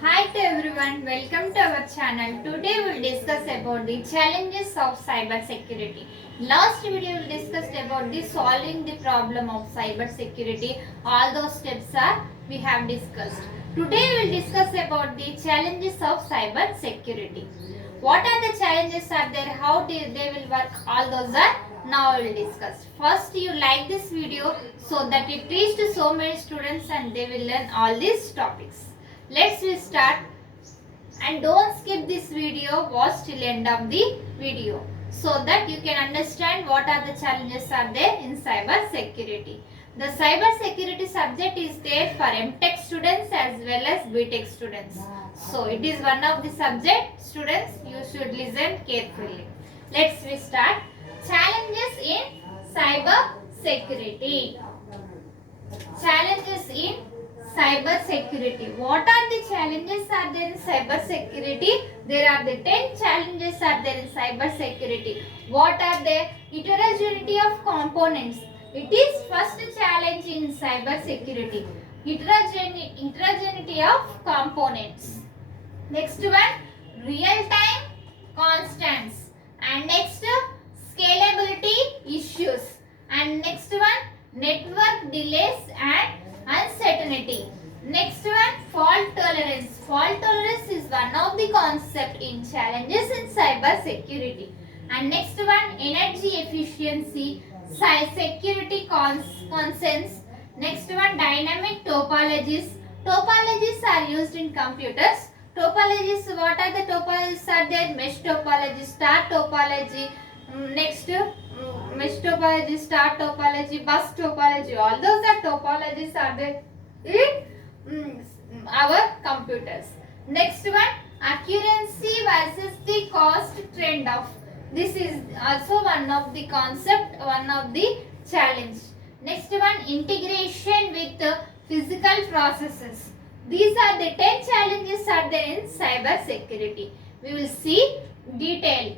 Hi to everyone, welcome to our channel. Today we will discuss about the challenges of cyber security. Last video we discussed about the solving the problem of cyber security. All those steps are we have discussed. Today we will discuss about the challenges of cyber security. What are the challenges are there? How they will work? All those are now we will discuss. First you like this video so that it reaches to so many students and they will learn all these topics. Let's start, and don't skip this video, watch till end of the video so that you can understand what are the challenges are there in cyber security. The cyber security subject is there for M.tech students as well as b.tech students. So it is one of the subject, students you should listen carefully. Let's start. Challenges in cyber security. Challenges in cyber security. What are the challenges are there in cyber security? There are the 10 challenges are there in cyber security. What are they? Heterogeneity of components. It is first challenge in cyber security. Heterogeneity of components. Next one, real time constants. And next, scalability issues. And next one, network delays and uncertainty. Next one, fault tolerance. Fault tolerance is one of the concept in challenges in cyber security. And next one, energy efficiency, security concerns. Next one, dynamic topologies. Topologies are used in computers. Topologies, what are the topologies are there? Mesh topology, star topology. Next, mesh topology, star topology, bus topology, all those are topologies are there in our computers. Next one, accuracy versus the cost trend off. This is also one of the concept, one of the challenge. Next one, integration with physical processes. These are the 10 challenges are there in cyber security. We will see detail.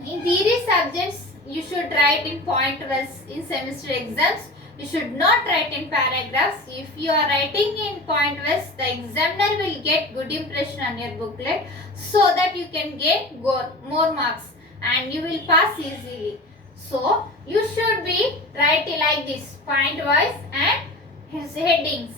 In theory subjects, you should write in point verse in semester exams. You should not write in paragraphs. If you are writing in point verse, the examiner will get good impression on your booklet so that you can get more marks and you will pass easily. So, you should be writing like this, point wise and his headings.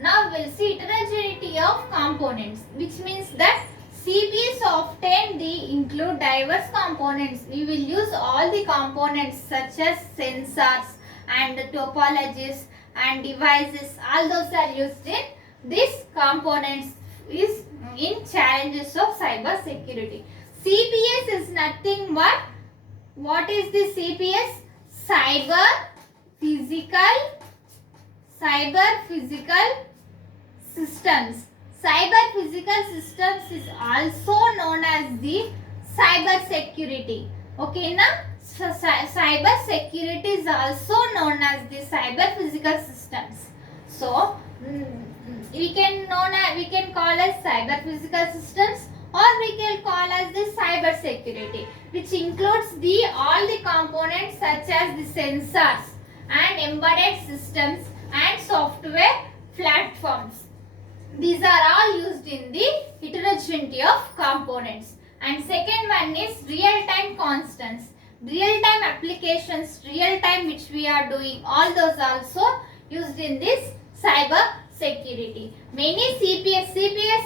Now, we will see heterogeneity of components, which means that CPS often include diverse components. We will use all the components such as sensors and topologies and devices. All those are used in these components is in challenges of cyber security. CPS is nothing but what is the CPS? Cyber physical systems. Cyber physical systems is also known as the cyber security. Okay, now cyber security is also known as the cyber physical systems. So we can call as cyber physical systems, or we can call as the cyber security, which includes all the components such as the sensors and embedded systems and software platforms. These are all used in the heterogeneity of components. And second one is real-time constants. Real-time applications, real-time which we are doing, all those also used in this cyber security. Many CPS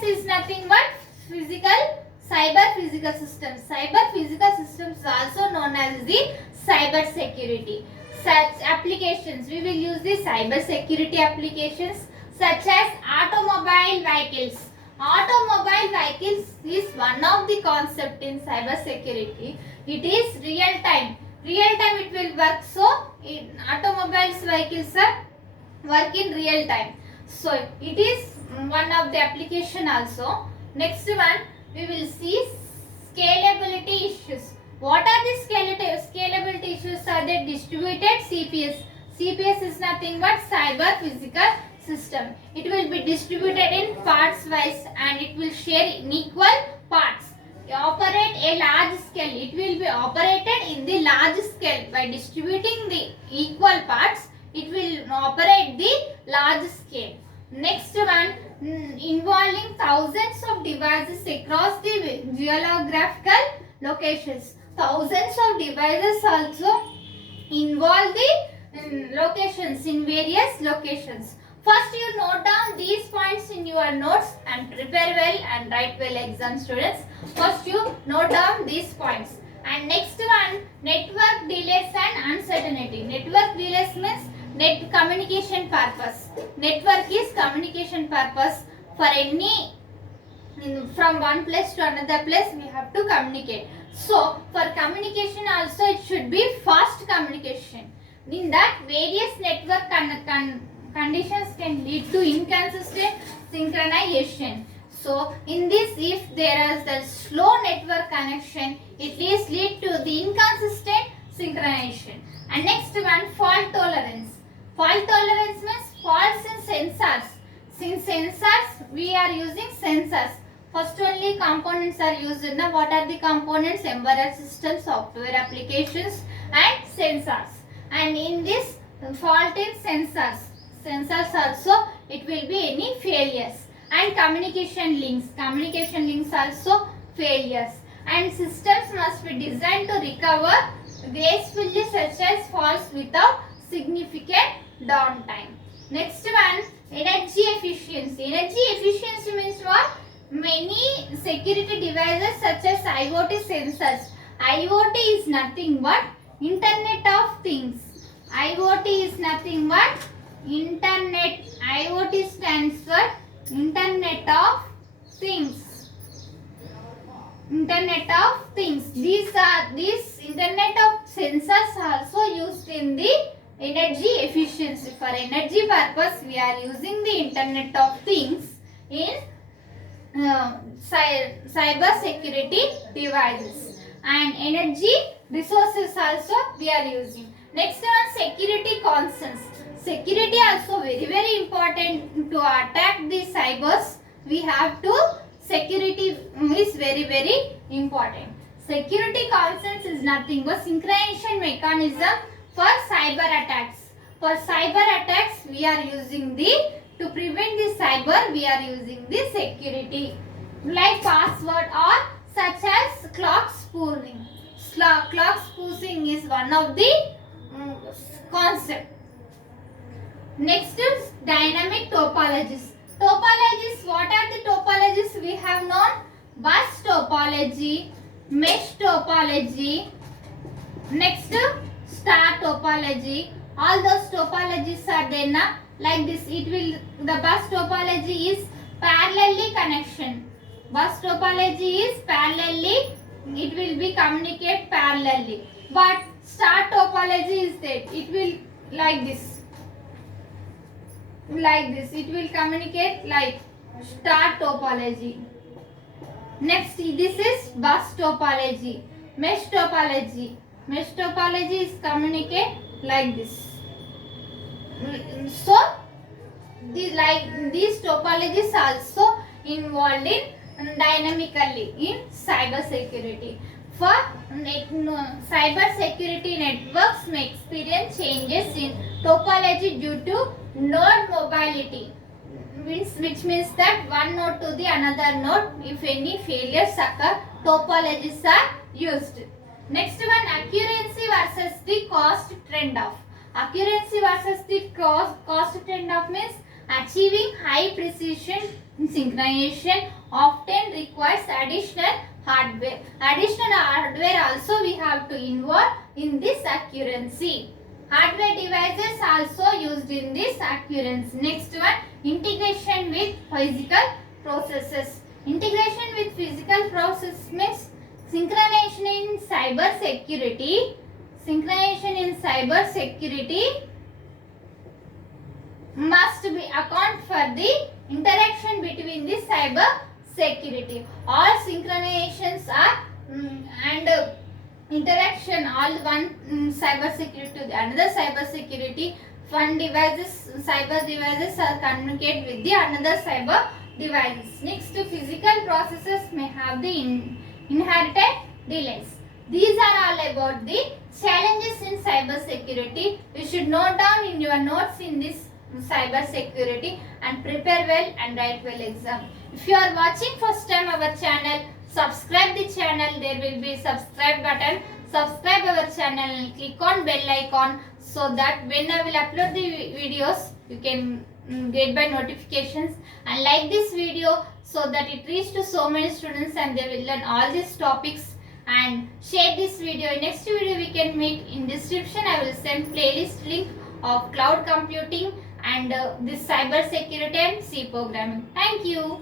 is nothing but cyber physical systems. Cyber physical systems is also known as the cyber security. Such applications, we will use the cyber security applications such as automobile vehicles. Automobile vehicles is one of the concept in cyber security. It is real time. Real time it will work. So, automobiles vehicles are work in real time. So, it is one of the application also. Next one, we will see scalability issues. What are the scalability issues? Are they distributed CPS? CPS is nothing but cyber physical system. It will be distributed in parts wise and it will share in equal parts. Operate a large scale. It will be operated in the large scale. By distributing the equal parts, it will operate the large scale. Next one, involving thousands of devices across the geographical locations. Thousands of devices also involve the locations in various locations. First you note down these points in your notes and prepare well and write well, exam students. First you note down these points. And next one, network delays and uncertainty. Network delays means net communication purpose. Network is communication purpose. For any from one place to another place we have to communicate. So for communication also it should be fast communication. In that various network conditions can lead to inconsistent synchronization. So in this, if there is the slow network connection, it is lead to the inconsistent synchronization. And next one, fault tolerance. Fault tolerance means faults in sensors. Since sensors, we are using sensors. First only components are used. Now what are the components? Embedded systems, software applications and sensors. And in this fault in sensors also it will be any failures. And communication links also failures. And systems must be designed to recover gracefully such as faults without significant downtime. Next one, energy efficiency. Energy efficiency means what? Many security devices such as IoT sensors. IoT is nothing but Internet of Things. IoT is nothing but Internet. IoT stands for Internet of Things. Internet of Things. These Internet of sensors are also used in the energy efficiency. For energy purpose, we are using the Internet of Things in cyber security devices. And energy resources also we are using. Next one, security concerns. Security also very important to attack the cybers. We have to, security is very important. Security concerns is nothing but synchronization mechanism for cyber attacks. For cyber attacks we are using to prevent the cyber we are using the security like password or such as clock spoofing. Clock spoofing is one of the concept. Next is dynamic topologies. Topologies, what are the topologies we have known? Bus topology, mesh topology, next star topology. All those topologies are there now. Like this, the bus topology is parallelly connection. Bus topology is parallelly, it will be communicate parallelly. But star topology is that it will like this. It will communicate like star topology. Next, this is bus topology, mesh topology. Mesh topology is communicate like this. So these topologies also involved in dynamically in cyber security. For cyber security networks may experience changes in topology due to node mobility, which means that one node to the another node, if any failures occur, topologies are used. Next one, accuracy versus the cost trend off. Accuracy versus the cost trend off means achieving high precision synchronization often requires additional hardware. Additional hardware also we have to involve in this accuracy. Hardware devices also used in this accuracy. Next one, integration with physical processes. Integration with physical process means synchronization in cyber security. Synchronization in cyber security must be account for the interaction between the cyber security. All synchronizations are and interaction, all one cyber security to the another cyber security. One devices, cyber devices are communicate with the another cyber devices. Next, physical processes may have the inherited delays. These are all about the challenges in cyber security. You should note down in your notes in this cyber security and prepare well and write well exam. If you are watching first time our channel, subscribe the channel. There will be subscribe button. Subscribe our channel and click on bell icon so that when I will upload the videos, you can get by notifications, and like this video so that it reach to so many students and they will learn all these topics, and share this video. In next video we can meet. In description I will send playlist link of cloud computing and this cyber security and C programming. Thank you.